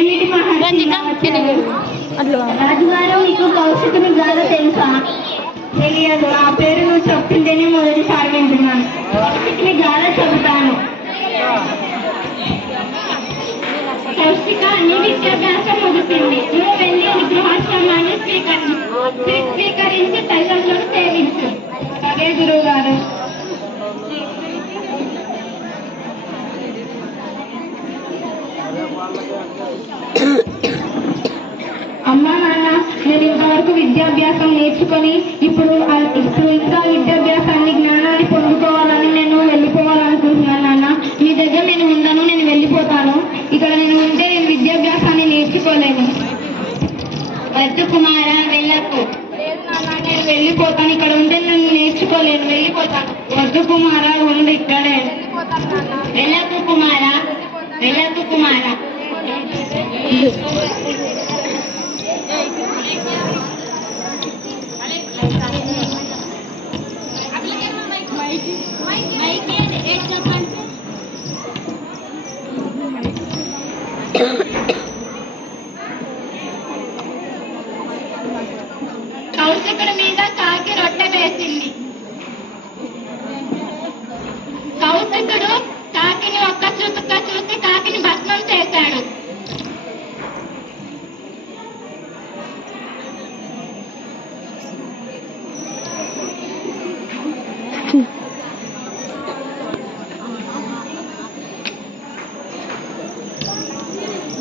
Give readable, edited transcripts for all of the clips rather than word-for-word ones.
ఏమిటి మహర్షి రాజుగారు, మీకు కౌశికుని గాథ తెలుసా? తెలియదు. ఆ పేరు నువ్వు చెప్తుంటేనే మొదటిసారి వింటున్నాను. కౌశికుని గాథ చెబుతాను. కౌశిక, నీ విద్యాభ్యాసం ముగిసింది. నువ్వు వెళ్ళి గృహాశ్రమాన్ని స్వీకరించి తల్లిదండ్రులను సేవించు. అలాగే గురువు గారు. అమ్మా నాన్న, నేను ఇంతవరకు విద్యాభ్యాసం నేర్చుకొని ఇప్పుడు ఇంకా విద్యాభ్యాసాన్ని జ్ఞానాన్ని పొందుకోవాలని నేను వెళ్ళిపోవాలనుకుంటున్నాను. నాన్న, మీ దగ్గర నేను ఉండను, నేను వెళ్ళిపోతాను. ఇక్కడ నేను ఉంటే నేను విద్యాభ్యాసాన్ని నేర్చుకోలేను. వద్దు కుమార, వెళ్ళకు. నేను వెళ్ళిపోతాను. ఇక్కడ ఉంటే నేను నేర్చుకోలేను, వెళ్ళిపోతాను. వద్దు కుమార, ఉండి ఇక్కడే. వెళ్ళకు కుమార, వెళ్ళకు కుమార. కౌశికుడి మీద కాకి రొట్టె వేసింది. కౌశికుడు కాకిని ఒక్క చూపుగా చూసి కాకిని భస్మం చేశాడు.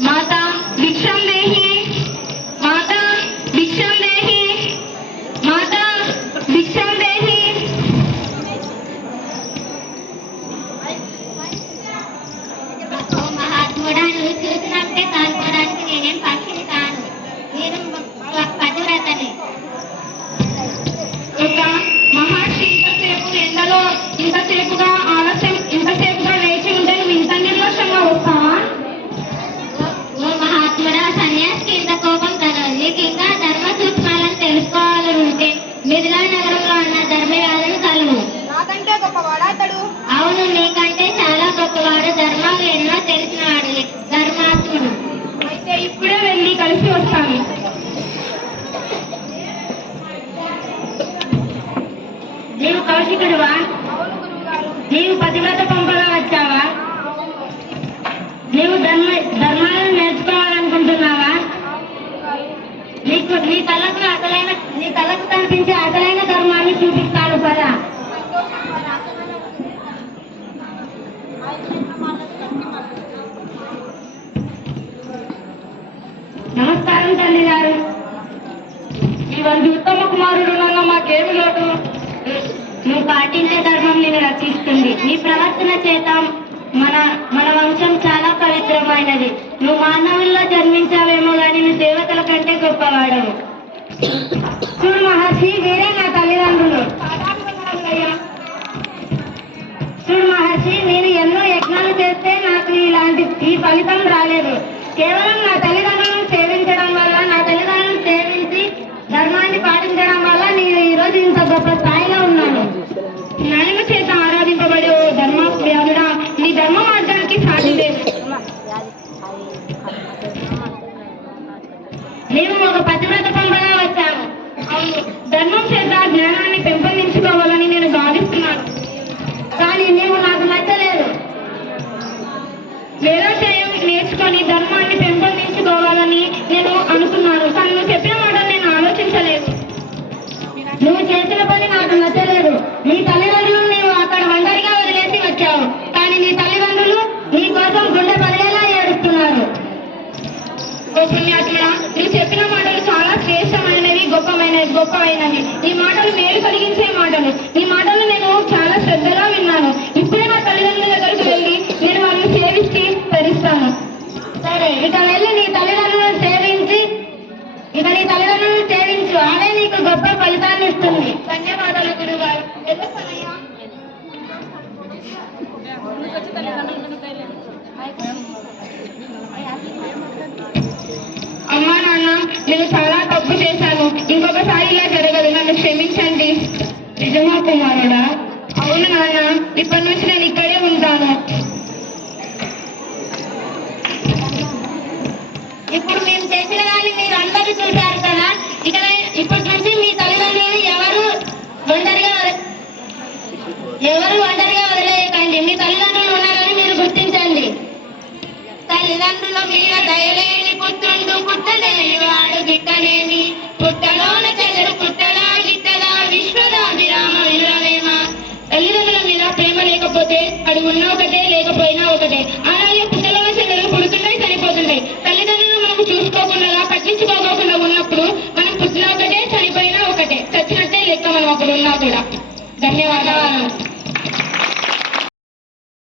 మాతా భిక్షం దేహి, మాతా భిక్షం దేహి, మాతా భిక్షం దేహి. మహాత్ముడా, నువ్వు చూసినట్టే కాల్చుకోవడానికి నేనేం పక్షిని కాను. నేను పతివ్రతని. ఒక మహర్షి ఇంతసేపు ఎండలో ఇంతసేపుగా వేచి ఉంటే నువ్వు ఇంత నిర్లక్ష్యంగా వస్తావా? ఓ మహాత్ముడా, సన్యాసికి ఇంత కోపం తగదు. నీకు ఇంకా ధర్మ సూక్ష్మాలను తెలుసుకోవాలని ఉంటే మిథిలా నగరంలో ఉన్న ధర్మరాజును కలువు. నాకంటే గొప్పవాడా అతడు? అవును, నీకంటే చాలా గొప్పవాడు. ధర్మాలు ఎన్నో తెలిసినవాడు, ధర్మాత్ముడు. అయితే ఇప్పుడే వెళ్ళి కలిసి వస్తాను. నీవు కౌశికుడువా? అవును గురువుగారు. నీవు పతివ్రత పంపగా వచ్చావా? నీవు ధర్మాలను నేర్చుకోవాలనుకుంటున్నావా? నీ కళ్ళకు కనిపించే అసలైన ధర్మాన్ని చూపిస్తాను కదా. నమస్కారం తల్లి గారు. ఈ వంటి ఉత్తమ కుమారుడు నన్న మాకేమి లోటు? నువ్వు పాటించే ధర్మం నిన్ను రక్షిస్తుంది. నీ ప్రవర్తన చేత మన వంశం చాలా పవిత్రమైనది. నువ్వు మానవుల్లో జన్మించావేమో గాని నువ్వు దేవతల కంటే గొప్పవాడవు. చూడు మహర్షి, వీరే నా తల్లిదండ్రులు. చూడు మహర్షి, నేను ఎన్నో యజ్ఞాలు చేస్తే నాకు ఈ ఫలితం రాలేదు. కేవలం నా తల్లిదండ్రులను సేవించడం వల్ల, నా తల్లిదండ్రులను సేవించి ధర్మాన్ని పాటించడం వల్ల నేను ఈరోజు ఇంత గొప్ప స్థాయిలో ఉన్నాను. న్యాయము చేత ఆరాధింపబడే ఓ ధర్మవ్యాధుడా, నీ ధర్మ మార్గానికి సాటి లేదు. మేము ఒక పతివ్రత పంపగా వచ్చాము. అవును, ధర్మం చేత జ్ఞానాన్ని పెంపొందించుకోవాలని నేను భావిస్తున్నాను. కానీ నీవు నాకు నచ్చలేదు. వేదాధ్యాయం నేర్చుకొని ధర్మాన్ని పెంపొందించుకోవాలని నేను అనుకున్నాను. కానీ నువ్వు చెప్పిన మాటలు నేను ఆలోచించలేదు. నువ్వు చేసిన పని నాకు నచ్చలేదు. నీ తల్లిదండ్రులు నీవు అక్కడ ఒంటరిగా వదిలేసి వచ్చావు. కానీ నీ తల్లిదండ్రులు నీ కోసం గుండె పదిలేలా ఏడుస్తున్నారు. ఓ పుణ్యాత్మడా, నువ్వు చెప్పిన మాటలు చాలా శ్రేష్టమైనవి, గొప్పవైనవి. ఈ మాటలు మేలు కలిగించే మాటలు. ఈ మాటలు నేను చాలా శ్రద్ధగా విన్నాను. ఇప్పుడే నా తల్లిదండ్రుల దగ్గరికి వెళ్ళి నేను వారిని సేవించి తరిస్తాను. సరే, ఇక వెళ్ళి నీ తల్లిదండ్రులను సేవించు. అదే నీకు గొప్ప ఫలితాన్ని ఇస్తుంది. ధన్యవాదాలు గురుగారు. అమ్మా నాన్న, నేను చాలా తప్పు చేశాను. ఇంకొకసారి ఇలా జరగదు. నన్ను క్షమించండి. నిజమా కుమారుడా? అవును నాన్న, ఇప్పటి నుంచి నేను ఇక్కడే ఉంటాను. ఇప్పుడు మేము చేసిన దాన్ని మీరు అందరూ చూశారు కదా. ఇప్పటి నుంచి మీ తల్లిదండ్రులు ఎవరు ఒంటరిగా వదిలేయకండి. మీ తల్లిదండ్రులు ఉన్నారని మీరు గుర్తించండి. తల్లిదండ్రుల మీద దయలేని పుత్రుండు పుట్టలేని